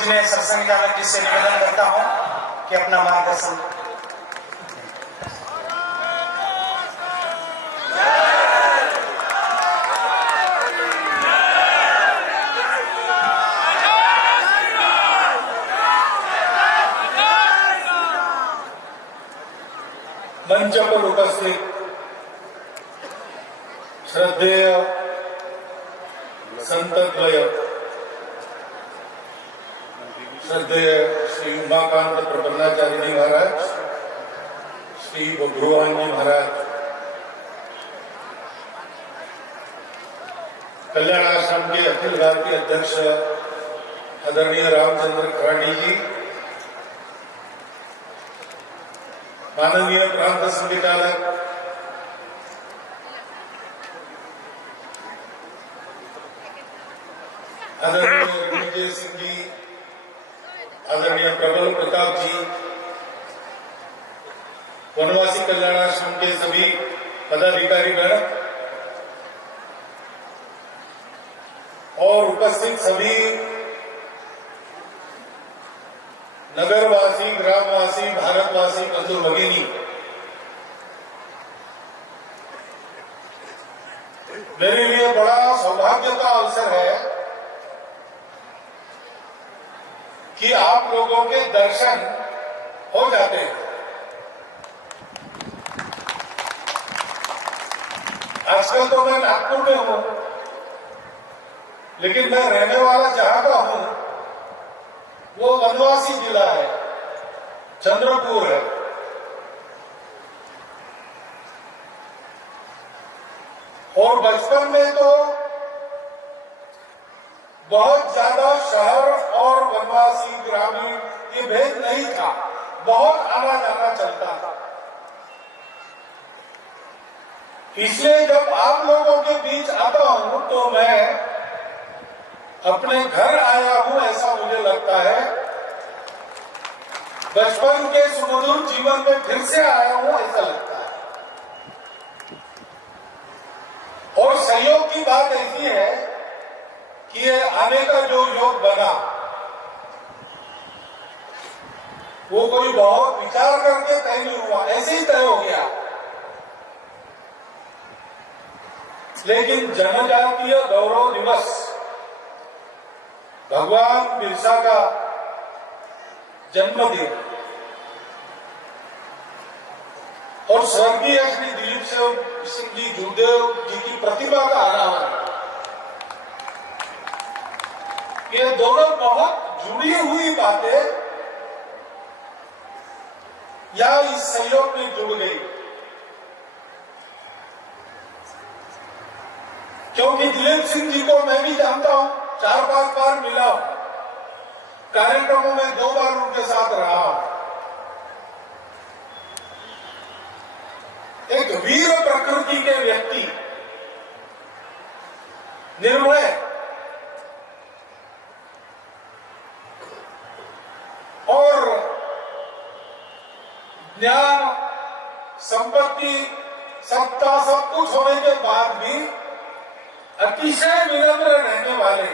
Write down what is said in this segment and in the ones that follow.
पूजनीय सत्संग चालक जी से निवेदन करता हूं कि अपना मार्गदर्शन। मंच पर उपस्थित श्रद्धेय संतद्वय श्रद्धेय श्री उमाकांत प्रबंधाचार्य जी महाराज, श्री बब्रुवान जी महाराज, कल्याण आश्रम के अखिल भारतीय अध्यक्ष आदरणीय रामचंद्र खराडी जी, माननीय प्रांत संचालक आदरणीय रणजीत सिंह जी, आदरणीय प्रबल प्रताप जी, वनवासी कल्याण आश्रम के सभी पदाधिकारी गण और उपस्थित सभी नगरवासी, ग्रामवासी, भारतवासी, बंधु भगिनी, मेरे लिए बड़ा सौभाग्य का अवसर है कि आप लोगों के दर्शन हो जाते हैं। आजकल तो मैं नागपुर में हूं, लेकिन मैं रहने वाला जहां का हूं वो वनवासी जिला है, चंद्रपुर है। और बचपन में तो बहुत ज्यादा शहर और वनवासी ग्रामीण ये भेद नहीं था, बहुत आना जाना चलता था। इसलिए जब आप लोगों के बीच आता हूं तो मैं अपने घर आया हूं ऐसा मुझे लगता है। बचपन के सुमधुर जीवन में फिर से आया हूं ऐसा लगता है। और सहयोग की बात ऐसी है कि ये आने का जो योग बना वो कोई बहुत विचार करके तय नहीं हुआ, ऐसे ही तय हो गया। लेकिन जनजातीय गौरव दिवस, भगवान बिरसा का जन्मदिन और स्वर्गीय श्री दिलीप सिंह जी जूदेव जी की प्रतिभा का अनावरण, ये दोनों बहुत जुड़ी हुई बातें या इस सहयोग में जुड़ गई। क्योंकि दिलीप सिंह जी को मैं भी जानता हूं, 4-5 बार मिला हूं, कार्यक्रमों में 2 बार उनके साथ रहा हूं। एक वीर प्रकृति के व्यक्ति, निर्भय और ज्ञान, संपत्ति, सत्ता सब कुछ होने के बाद भी अतिशय विनम्र रहने वाले,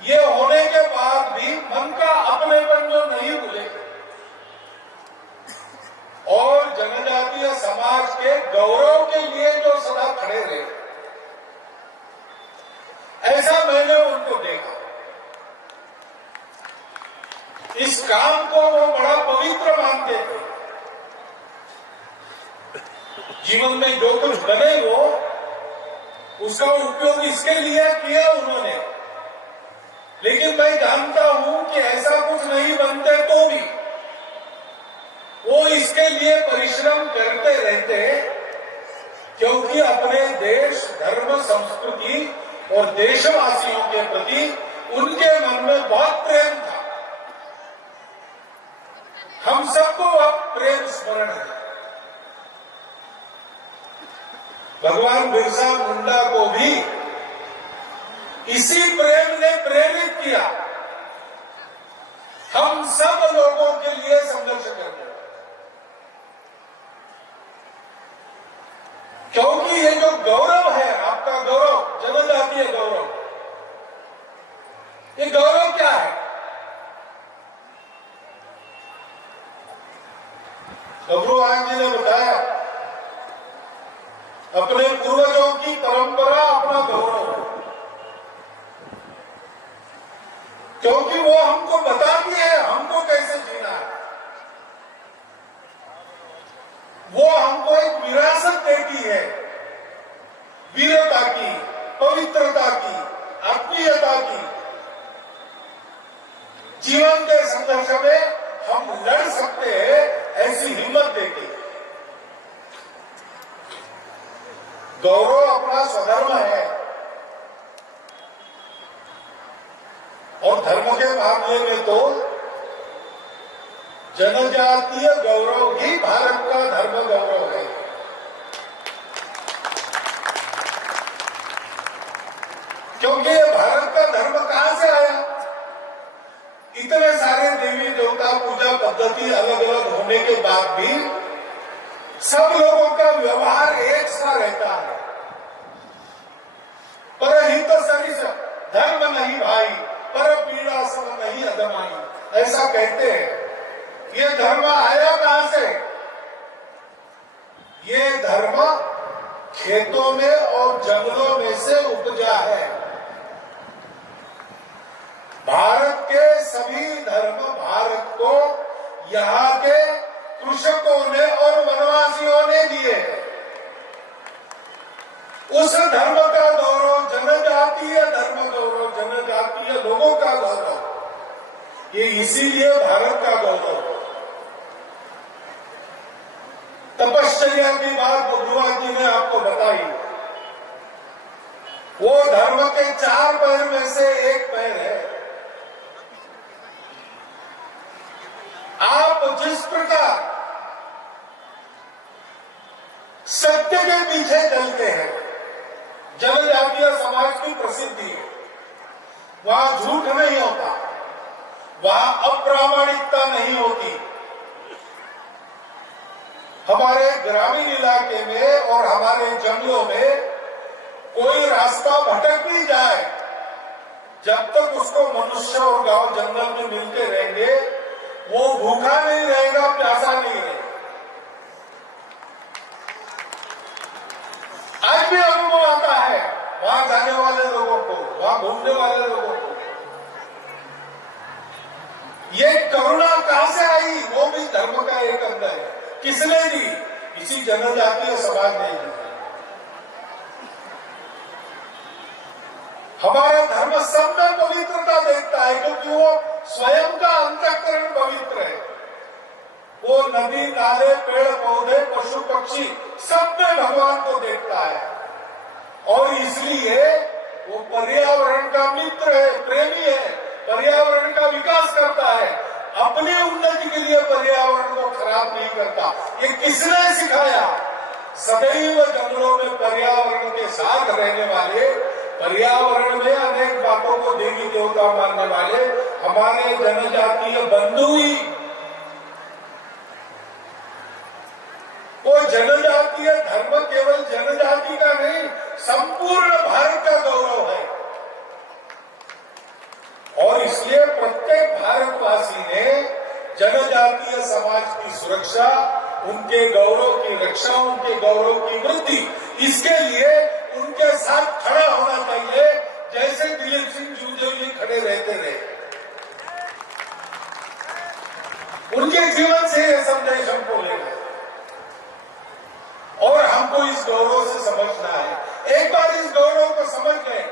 ये होने के बाद भी मन का अपनेपन जो नहीं भूले और जनजातीय समाज के गौरव के लिए जो सदा खड़े रहे, ऐसा मैंने उनको देखा। इस काम को वो बड़ा पवित्र मानते थे। जीवन में जो कुछ बने वो उसका उपयोग इसके लिए किया उन्होंने। लेकिन मैं जानता हूं कि ऐसा कुछ नहीं बनते तो भी वो इसके लिए परिश्रम करते रहते, क्योंकि अपने देश, धर्म, संस्कृति और देशवासियों के प्रति उनके मन में बहुत प्रेम था। हम सबको अब प्रेम स्मरण है। भगवान बिरसा मुंडा को भी इसी प्रेम ने प्रेरित किया हम सब लोगों के लिए संघर्ष करने। क्योंकि ये जो गौरव है, आपका गौरव, जनजातीय गौरव, ये गौरव बब्रुवान जी ने बताया, अपने पूर्वजों की परंपरा अपना गौरव, क्योंकि वो हमको बताती है हमको कैसे जीना है। वो हमको एक विरासत देती है, वीरता की, पवित्रता की, आत्मीयता की। जीवन के संघर्ष में हम लड़ सकते हैं, ऐसी हिम्मत देती है। गौरव अपना स्वधर्म है, और धर्म के मामले में तो जनजातीय गौरव ही भारत का धर्म गौरव है। क्योंकि ये भारत का धर्म कहां से आया? इतने सारे देवी देवता पूजा पद्धति अलग अलग होने के बाद भी सब लोगों का व्यवहार एक सा रहता है। परहित सरिस धर्म नहीं भाई, पर पीड़ा सब नहीं अदमाई, ऐसा कहते हैं। ये धर्म आया कहां से? ये धर्म खेतों में और जंगलों में से उपजा है। भारत के सभी धर्म भारत को यहाँ के कृषकों ने और वनवासियों ने दिए हैं। उस धर्म का गौरव, जनजातीय धर्म गौरव, जनजातीय लोगों का गौरव, ये इसीलिए भारत का गौरव। तपश्चर्या की बात बब्रुवान जी ने आपको बताई। वो धर्म के 4 पैर में से एक पैर है। आप जिस प्रकार सत्य के पीछे चलते हैं, जनजातीय समाज की प्रसिद्धि है, वहां झूठ नहीं होता, वहां अप्रामाणिकता नहीं होती। हमारे ग्रामीण इलाके में और हमारे जंगलों में कोई रास्ता भटक भी जाए, जब तक उसको मनुष्य और गांव जंगल में मिलते रहेंगे, वो भूखा नहीं रहेगा, प्यासा नहीं रहेगा। आज भी अनुभव आता है वहां जाने वाले लोगों को, वहां घूमने वाले लोगों को। ये करुणा कहां से आई? वो भी धर्म का एक अंग है। किसने दी? इसी जनजातीय समाज ने दी। हमारा धर्म सब में पवित्रता देखता है, क्योंकि वो स्वयं का अंतःकरण पवित्र है। वो नदी, नाले, पेड़ पौधे, पशु पक्षी सब में भगवान को देखता है, और इसलिए वो पर्यावरण का मित्र है, प्रेमी है, पर्यावरण का विकास करता है, अपनी उन्नति के लिए पर्यावरण को खराब नहीं करता। ये किसने सिखाया? सदैव जंगलों में पर्यावरण के साथ रहने वाले, पर्यावरण में अनेक बातों को देवी देवता मानने वाले हमारे जनजातीय बंधु ही। वो जनजातीय धर्म केवल जनजाति का नहीं, संपूर्ण भारत का गौरव है। और इसलिए प्रत्येक भारतवासी ने जनजातीय समाज की सुरक्षा, उनके गौरव की रक्षा, उनके गौरव की वृद्धि, इसके लिए उनके साथ खड़ा होना चाहिए, जैसे दिलीप सिंह जूदेव जी खड़े रहते रहे। उनके जीवन से यह संदेश हमको लेना है, और हमको इस गौरव से समझना है। एक बार इस गौरव को समझ गए,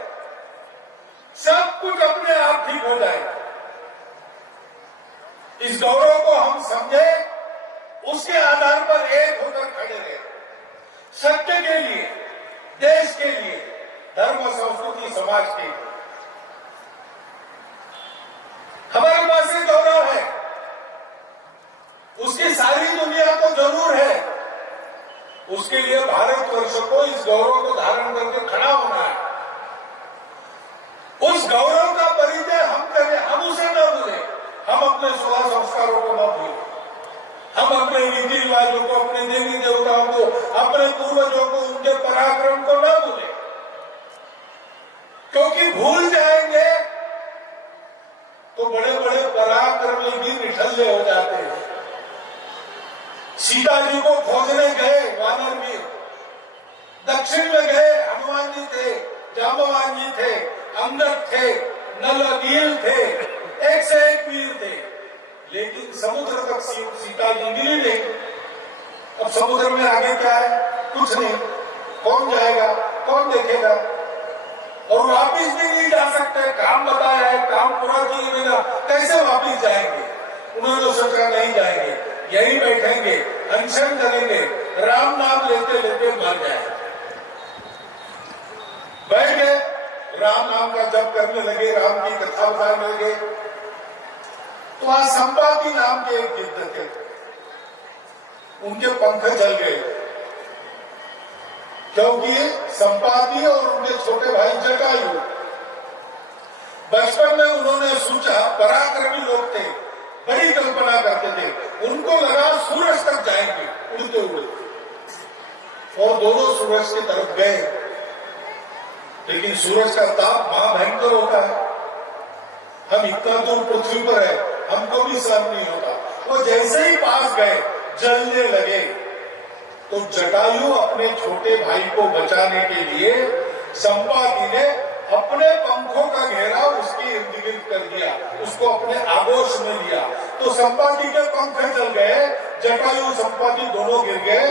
सब कुछ अपने आप ठीक हो जाएगा। इस गौरव को हम समझे, उसके आधार पर एक होकर खड़े रहे, सत्य के लिए, देश के लिए, धर्म, संस्कृति, समाज के लिए। हमारे पास एक गौरव है, उसकी सारी दुनिया को जरूर है। उसके लिए भारतवर्ष को इस गौरव को धारण करके खड़ा होना है। उस गौरव का परिचय हम करें, हम उसे न भूलें, हम अपने स्वभाव संस्कारों को न भूलें, हम अपने रीति रिवाजों को, अपने देवी देवताओं को, अपने पूर्वजों को, उनके पराक्रम को न भूलें। क्योंकि भूल जाएंगे तो बड़े बड़े पराक्रमी भी निठल्ले हो जाते हैं। सीता जी को खोजने गए वानर वीर, दक्षिण में गए हनुमान जी थे, जांबवान जी थे, अंगद थे, नल नील थे, एक से एक वीर थे, लेकिन समुद्र तक सीता जी मिली नहीं। अब समुद्र में आगे क्या है? कुछ नहीं। कौन जाएगा, कौन देखेगा? और वापिस भी नहीं जा सकते। काम बताया है, काम पूरा किए बिना कैसे वापिस जाएंगे? उन्होंने तो सोचा नहीं जाएंगे, यही बैठेंगे, अनशन करेंगे, राम नाम लेते लेते मर जाएंगे। बैठ गए, राम नाम का जप करने लगे, राम की कथा बताने लगे। तो वहां संपाति नाम के एक गिद्ध थे, उनके पंख जल गए, क्योंकि संपाति और उनके छोटे भाई जटायु बचपन में उन्होंने सोचा, पराक्रमी लोग थे, बड़ी कल्पना करते थे, उनको लगा सूरज तक जाएंगे उड़ते उड़ते, और दोनों सूरज की तरफ गए। लेकिन सूरज का ताप महाभयंकर होता है, हम इतना दूर पृथ्वी पर है, हमको भी सहन नहीं होता। वो जैसे ही पास गए जलने लगे। तो जटायु अपने छोटे भाई को बचाने के लिए संपाति ने अपने पंखों का घेरा उसके इर्द गिर्द कर दिया, उसको अपने आगोश में लिया। तो संपाति के पंख जल गए, जटायु संपाति दोनों गिर गए।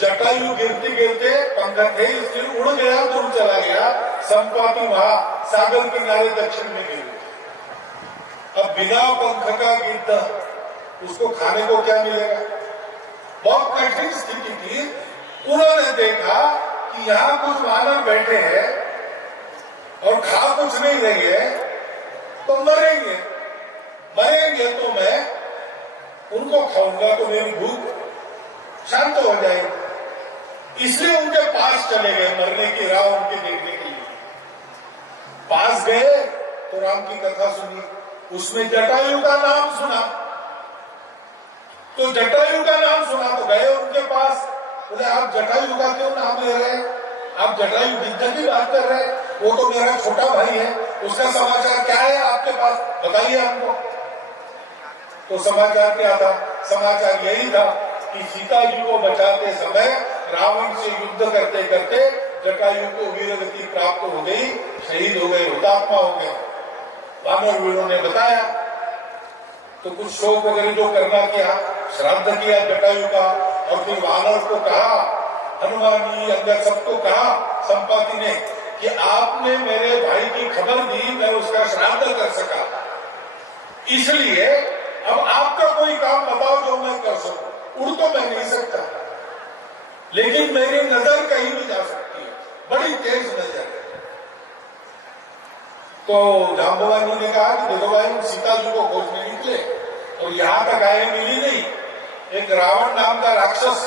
जटायु गिरते गिरते पंख थे इसलिए उड़ गया, दूर चला गया। संपाति वहां सागर किनारे दक्षिण में गिर। अब बिना पंख का गिद्ध, उसको खाने को क्या मिलेगा? बहुत कठिन स्थिति थी। उन्होंने देखा कि यहाँ कुछ वानर बैठे हैं और खा कुछ नहीं रहे, तो मरेंगे, मरेंगे तो मैं उनको खाऊंगा तो मेरी भूख शांत हो जाएगी। इसलिए उनके पास चले गए, मरने की राह उनके देखने के लिए पास गए। तो राम की कथा सुनी, उसमें जटायु का नाम सुना। तो जटायु का नाम सुना तो गए उनके पास, बोले आप जटायु का क्यों नाम ले रहे हैं? आप जटायु गिद्ध की बात कर रहे हैं, वो तो मेरा छोटा भाई है, उसका समाचार क्या है आपके पास, बताइए हमको। तो समाचार क्या था? समाचार यही था कि सीता जी को बचाते समय रावण से युद्ध करते करते जटायु को वीरगति प्राप्त हो गई, शहीद हो गए, हुतात्मा हो गए। वानर वीरों ने बताया तो कुछ शोक वगैरह जो करना किया, श्राद्ध किया जटायु का, और फिर वानर को कहा, हनुमान जी अंदर सबको कहा संपाति ने कि आपने मेरे भाई की खबर दी, मैं उसका श्राद्ध कर सका, इसलिए अब आपका कोई काम बताओ जो मैं कर सकूं। उड़ तो मैं नहीं सकता, लेकिन मेरी नजर कहीं भी जा सकती है, बड़ी तेज नजर है। तो जांबवान जी ने कहा कि देखो भाई, हम सीता जी को खोजने निकले और यहाँ तक आए, मिली नहीं। एक रावण नाम का राक्षस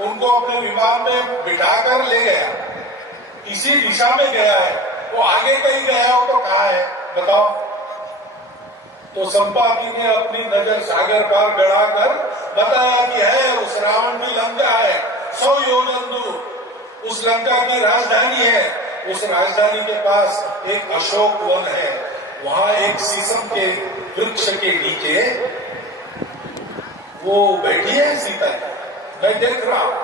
उनको अपने विमान में बिठाकर ले गया, इसी दिशा में गया है, वो आगे कहीं गया हो तो कहाँ है बताओ। तो संपाति ने अपनी नजर सागर पार गड़ाकर बताया कि है, उस रावण की लंका है 100 योजन दूर, उस लंका की राजधानी है, उस राजधानी के पास एक अशोक वन है, वहां एक शीशम के वृक्ष के नीचे वो बैठी है सीता जी, मैं देख रहा हूं।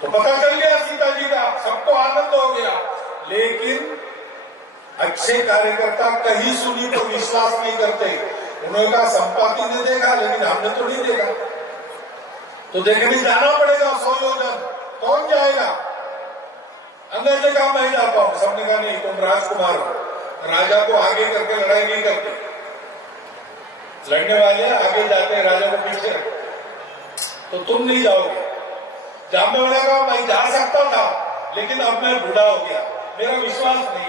तो पता चल गया सीता जी का, सबको आनंद हो गया। लेकिन अच्छे कार्यकर्ता कहीं सुनी तो विश्वास नहीं करते। उन्होंने कहा संपाति ने देखा, लेकिन हमने तो नहीं देखा, तो देखने जाना पड़ेगा 100 योजन, कौन जाएगा? अंदर ने कहा मैं जाता हूं। सबने कहा नहीं, तुम राजकुमार हो, राजा को आगे करके लड़ाई नहीं करते, लड़ने वाले आगे जाते हैं, राजा को पीछे रखते, तो तुम नहीं जाओगे। जामने का मैं जा सकता था, लेकिन अब मैं बूढ़ा हो गया, मेरा विश्वास नहीं।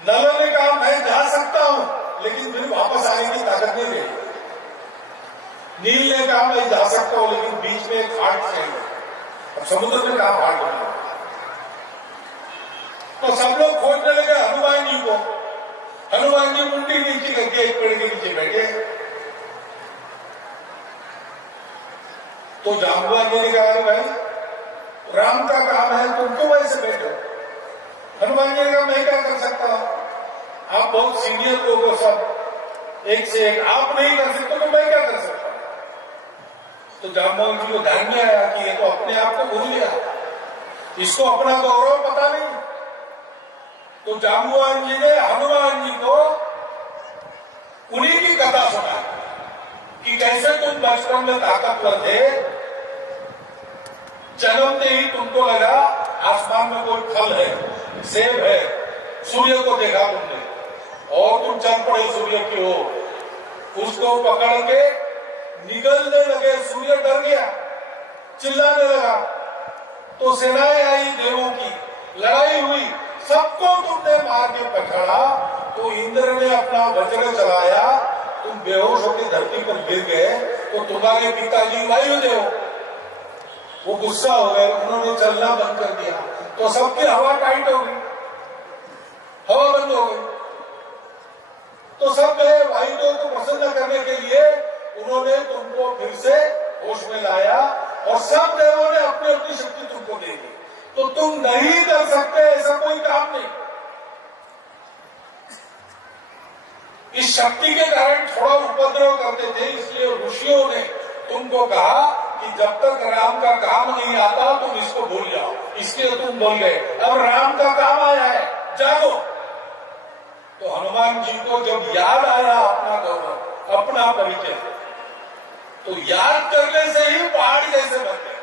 नल ने कहा मैं जा सकता हूं, लेकिन फिर वापस आने की ताकत नहीं रही। नील ने कहा मैं जा सकता हूं, लेकिन बीच में एक फाट चाहिए। अब समुद्र में कहा फाट बना, तो सब लोग खोजने लगे हनुमान जी को। हनुमान जी मुंडी नीचे करके एक पेड़ के नीचे बैठे। तो जांबवान जी ने कहा भाई, राम का काम है, तुम क्यों वैसे बैठो? हनुमान जी ने कहा मैं क्या कर सकता हूं, आप बहुत सीनियर लोग हो, सब एक से एक, आप नहीं कर सकते तो मैं क्या कर सकता हूं? तो जामोहन जी को ध्यान में आया कि ये तो अपने आप को भूल गया, इसको अपना गौरव पता नहीं। तो जामोहन जी ने हनुमान जी को उन्हीं की कथा सुना कि कैसे तुम बचपन में ताकतवर थे, जन्मते ही तुमको लगा आसमान में कोई फल है, सेब है, सूर्य को देखा तुमने और तुम चल पड़े सूर्य की ओर, उसको पकड़ के निगलने लगे, सूर्य डर गया, चिल्लाने लगा, तो सेनाएं आई देवों की, लड़ाई हुई, सबको तुमने मार के पकड़ा, तो इंद्र ने अपना वज्र चलाया, तुम बेहोश होकर धरती पर गिर गए, तो तुम्हारे पिताजी वायुदेव वो गुस्सा हो गए, उन्होंने चलना बंद कर दिया, तो सबकी हवा टाइट हो गई, हवा बंद हो गई। तो सब गए वायुदेव को प्रसन्न करने के लिए, उन्होंने तुमको फिर से होश में लाया और सब देवों ने अपनी अपनी शक्ति तुमको दे दी, तो तुम नहीं कर सकते ऐसा कोई काम नहीं। इस शक्ति के कारण थोड़ा उपद्रव करते थे, इसलिए ऋषियों ने तुमको कहा कि जब तक राम का काम नहीं आता तुम इसको भूल जाओ, इसलिए तुम बोल गए। अब राम का काम आया है, जागो। तो हनुमान जी को जब याद आया अपना गौरव, अपना परिचय, तो याद करने से ही पहाड़ जैसे बन गए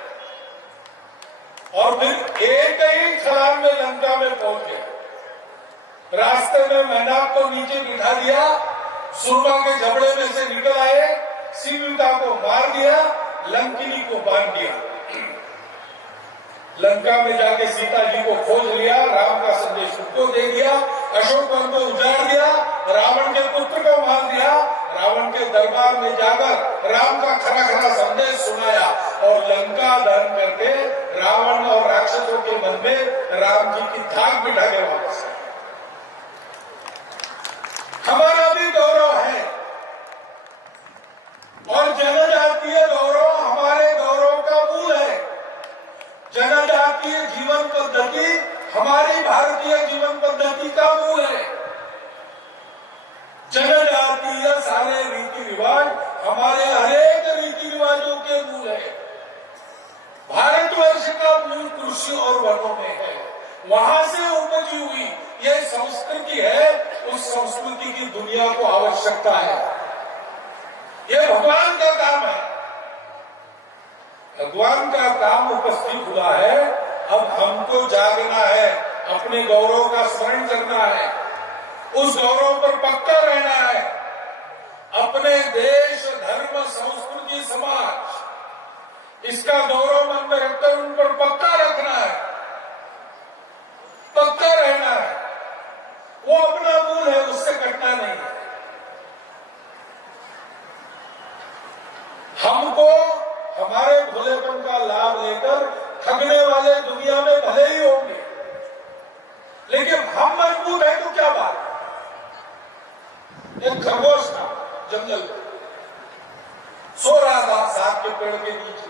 और फिर एक ही छलांग में लंका में पहुंच गए। रास्ते में मेनाक को नीचे बिठा दिया, सुरमा के जबड़े में से निकल आए, सीता को मार दिया, लंकिनी को बांध दिया, लंका में जाके सीता जी को खोज लिया, राम का संदेश उनको दे दिया, अशोक वन को उजाड़ दिया, रावण के पुत्र को मार दिया, रावण के दरबार में जाकर राम का खरा खरा संदेश सुनाया और लंका दहन करके रावण और राक्षसों के मन में राम जी की धाक बिठा के वापस आए। हमारा भी गौरव है और जनजातीय गौरव हमारे गौरव का मूल है। जनजातीय जीवन पद्धति हमारी भारतीय जीवन पद्धति का मूल है। जनजातीय सारे रीति रिवाज हमारे हरेक रीति रिवाजों के मूल है। भारतवर्ष का मूल कृषि और वनों में है, वहां से उपजी हुई ये संस्कृति है, उस संस्कृति की दुनिया को आवश्यकता है। ये भगवान का काम है, भगवान का काम उपस्थित हुआ है। अब हमको जागना है, अपने गौरव का स्मरण करना है, उस गौरव पर पक्का रहना है। अपने देश, धर्म, संस्कृति, समाज, इसका गौरव मन में रखकर उन पर पक्का रखना है, पक्का रहना है। वो अपना मूल है, उससे कटना नहीं है। हमको हमारे भोलेपन का लाभ लेकर ठगने वाले दुनिया में भले ही होंगे, लेकिन हम मजबूत है तो क्या बात। एक खरगोश था जंगल में, सो रहा था साग के पेड़ के नीचे।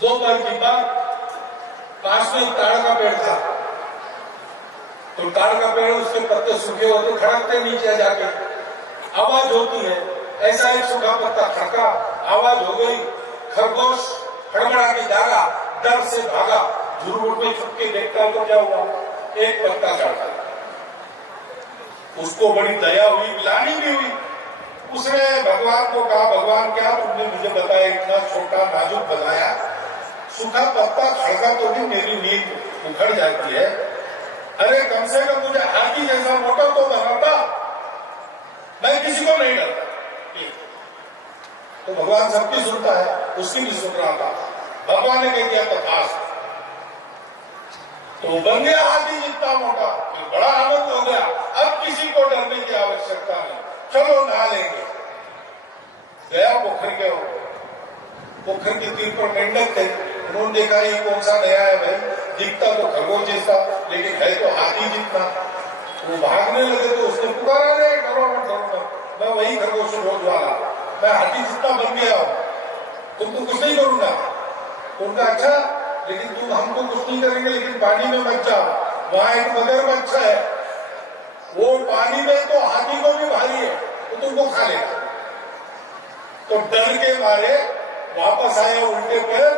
दोपहर की बात, पास में एक ताड़ का पेड़ था, तो ताड़ का पेड़, उसके पत्ते सूखे होते, खड़कते नीचे जाके, आवाज होती है, ऐसा एक सूखा पत्ता खड़का, आवाज हो गई, खरगोश हड़बड़ा के जागा, डर से भागा, झुरमुट में छुप के देखता तो क्या हुआ, एक पत्ता चढ़ा। उसको बड़ी दया हुई, ग्लानि भी हुई। उसने भगवान को कहा, भगवान क्या तुमने मुझे बताया, इतना छोटा नाजुक बनाया, सूखा पत्ता खड़का तो भी मेरी नींद उखड़ जाती है। अरे कम से कम मुझे हाथी जैसा मोटा तो बनाता, मैं किसी को नहीं डरता। तो भगवान सबकी सुनता है, उसकी भी सुन रहा था। भगवान ने कह दिया तथास्तु, तो बन गया हाथी जितना मोटा। बड़ा आनंद हो गया, अब किसी को डरने की आवश्यकता नहीं, चलो नहा लेंगे। गया पोखर के, पोखर के तीर पर मेंढक थे, उन्होंने देखा ये कौन सा नया है भाई, दिखता तो खरगोश जैसा लेकिन है तो हाथी जितना। वो भागने लगे तो उसने पुकारा, रे डरो मत, डरो मत, मैं वही खरगोश रोज वाला, मैं हाथी जितना बन गया हूं, तुमको कुछ नहीं करूंगा। उनका अच्छा, लेकिन तुम हमको कुछ नहीं करेंगे, लेकिन पानी में मत जाओ, वहां एक मगरमच्छ है, वो पानी में तो हाथी को भी भारी है, तो तुमको खा लेगा। तो डर के मारे वापस आया उल्टे पैर,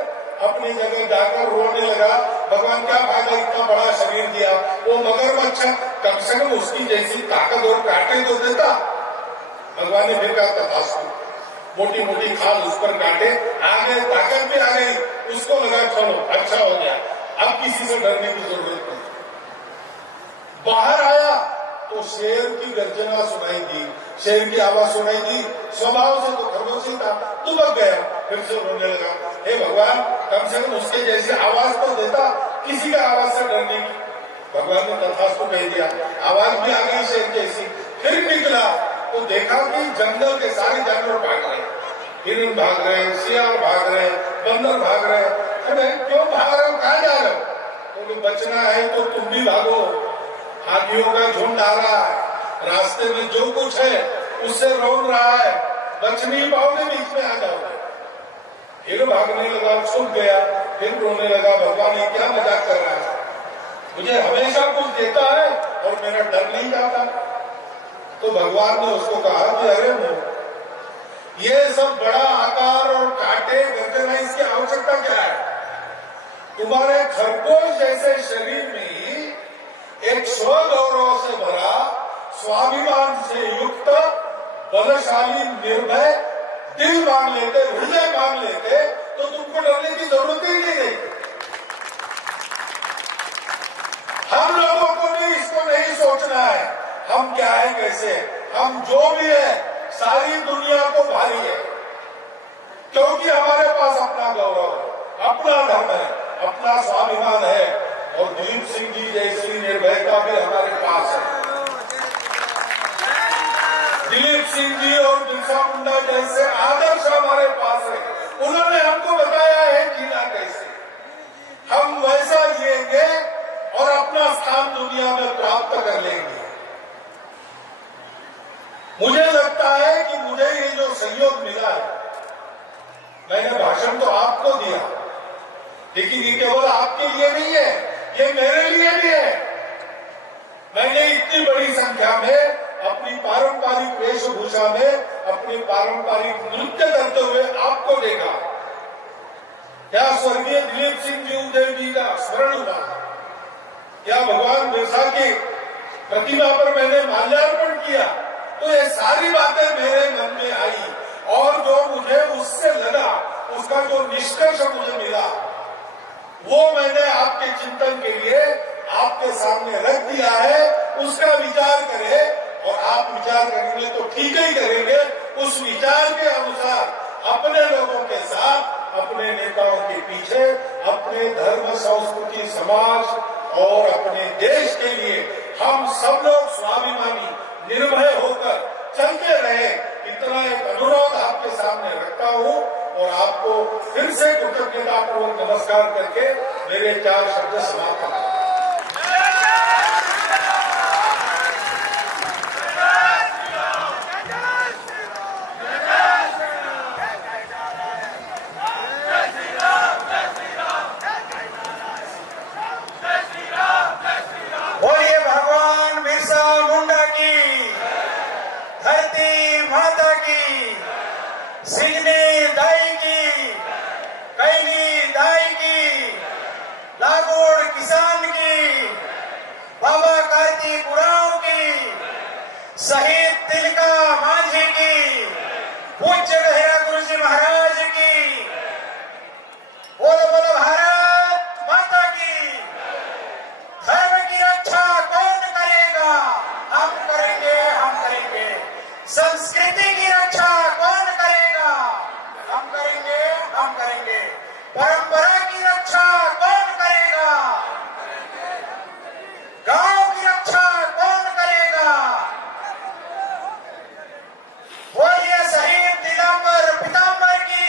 अपनी जगह जाकर रोने लगा, भगवान क्या फायदा इतना बड़ा शरीर दिया, वो मगरमच्छ कम से कम उसकी जैसी ताकत और काटे तो देता। भगवान ने फिर कहा तथास्तु, मोटी मोटी खाल उस पर काटे, आ गए, ताकत भी आ गई, उसको लगा चलो अच्छा हो गया, अब किसी से डरने की जरूरत नहीं। बाहर आया तो शेर की गर्जना सुनाई दी, शेर की आवाज सुनाई दी, स्वभाव से तो खरगोशी था, दुबक गया, फिर से रोने लगा, हे भगवान कम से कम उसके जैसी आवाज तो देता, किसी का आवाज से डरने की। भगवान ने तथास्तु कह दिया, आवाज भी आ गई शेर जैसी। फिर निकला तो देखा कि जंगल के सारे जानवर भाग रहे, हिरण भाग रहे, सियार भाग रहे, बंदर भाग रहे। अरे क्यों भाग रहे हो, कहाँ जा रहे हो? तो बचना है तो तुम भी भागो, हाथियों का झुंड आ रहा है, रास्ते में जो कुछ है उससे रोक रहा है, बच नहीं पाओगे, बीच में आ जाओगे। फिर भागने लगा, छुप गया, फिर रोने लगा, भगवान ये क्या मजाक कर रहा है, मुझे हमेशा कुछ देता है और मेरा डर नहीं जाता। तो भगवान ने उसको कहा कि अरे ये सब बड़ा आकार और कांटे गर्जना, इसकी आवश्यकता क्या है? तुम्हारे खरगोश जैसे शरीर में ही एक स्वगौरव से भरा, स्वाभिमान से युक्त, बलशाली, निर्भय दिल मांग लेते, हृदय मांग लेते, तो तुमको डरने की जरूरत ही नहीं रही। हम लोगों को भी इसको नहीं सोचना है हम क्या है, कैसे, हम जो भी है सारी दुनिया को भारी है, क्योंकि हमारे पास अपना गौरव है, अपना धर्म है, अपना स्वाभिमान है, और दिलीप सिंह जी जैसी निर्भयता भी हमारे पास है। दिलीप सिंह जी और बिरसा मुंडा जैसे आदर्श हमारे पास है, उन्होंने हमको बताया है जीना कैसे, हम वैसा जिएंगे और अपना स्थान दुनिया में प्राप्त कर लेंगे। मुझे लगता है कि मुझे ये जो सहयोग मिला है, मैंने भाषण तो आपको दिया, लेकिन ये केवल आपके लिए नहीं है, ये मेरे लिए भी है। मैंने इतनी बड़ी संख्या में अपनी पारंपरिक वेशभूषा में, अपनी पारंपरिक नृत्य करते हुए आपको देखा। क्या स्वर्गीय दिलीप सिंह जी उदय जी का स्मरण हुआ, क्या भगवान बिरसा की प्रतिमा पर मैंने माल्यार्पण किया, तो ये सारी बातें मेरे मन में आई, और जो मुझे उससे लगा, उसका जो निष्कर्ष मुझे मिला, वो मैंने आपके चिंतन के लिए आपके सामने रख दिया है। उसका विचार करें, और आप विचार करेंगे तो ठीक ही करेंगे। उस विचार के अनुसार अपने लोगों के साथ, अपने नेताओं के पीछे, अपने धर्म, संस्कृति, समाज और अपने देश के लिए हम सब लोग स्वाभिमानी, निर्भय होकर चलते रहे, इतना एक अनुरोध आपके सामने रखता हूं, और आपको फिर से कृतज्ञतापूर्वक नमस्कार करके मेरे 4 शब्द समाप्त करता हूं। बोलिए भगवान बिरसा मुंडा की, धरती माता की, सिंगनी दाई की, कैनी दाई की, लागोड़ किसान की, बाबा कार्तिक उरांव की, शहीद तिलका माझी की, पूज्य गहरा गुरु जी महाराज की, बोलो बोलो भारत माता की। धर्म की रक्षा कौन करेगा? हम करेंगे, हम करेंगे। संस्कृति की रक्षा कौन करेगा? हम करेंगे, हम करेंगे। परंपरा की रक्षा कौन करेगा? गांव की रक्षा कौन करेगा? बोलिए शहीद दिगंबर पीताम्बर की,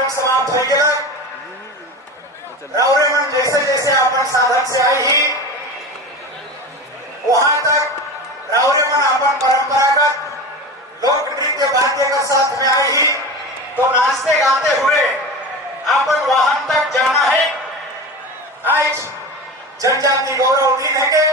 कार्यक्रम समाप्त हो गया। रावरे मन जैसे जैसे अपन साधक से आई ही वहां तक रावरे मन अपन परंपरागत लोक नृत्य वाद्य के साथ में आई ही तो नाचते गाते हुए अपन वाहन तक जाना है। आज जनजाति गौरव दिन है के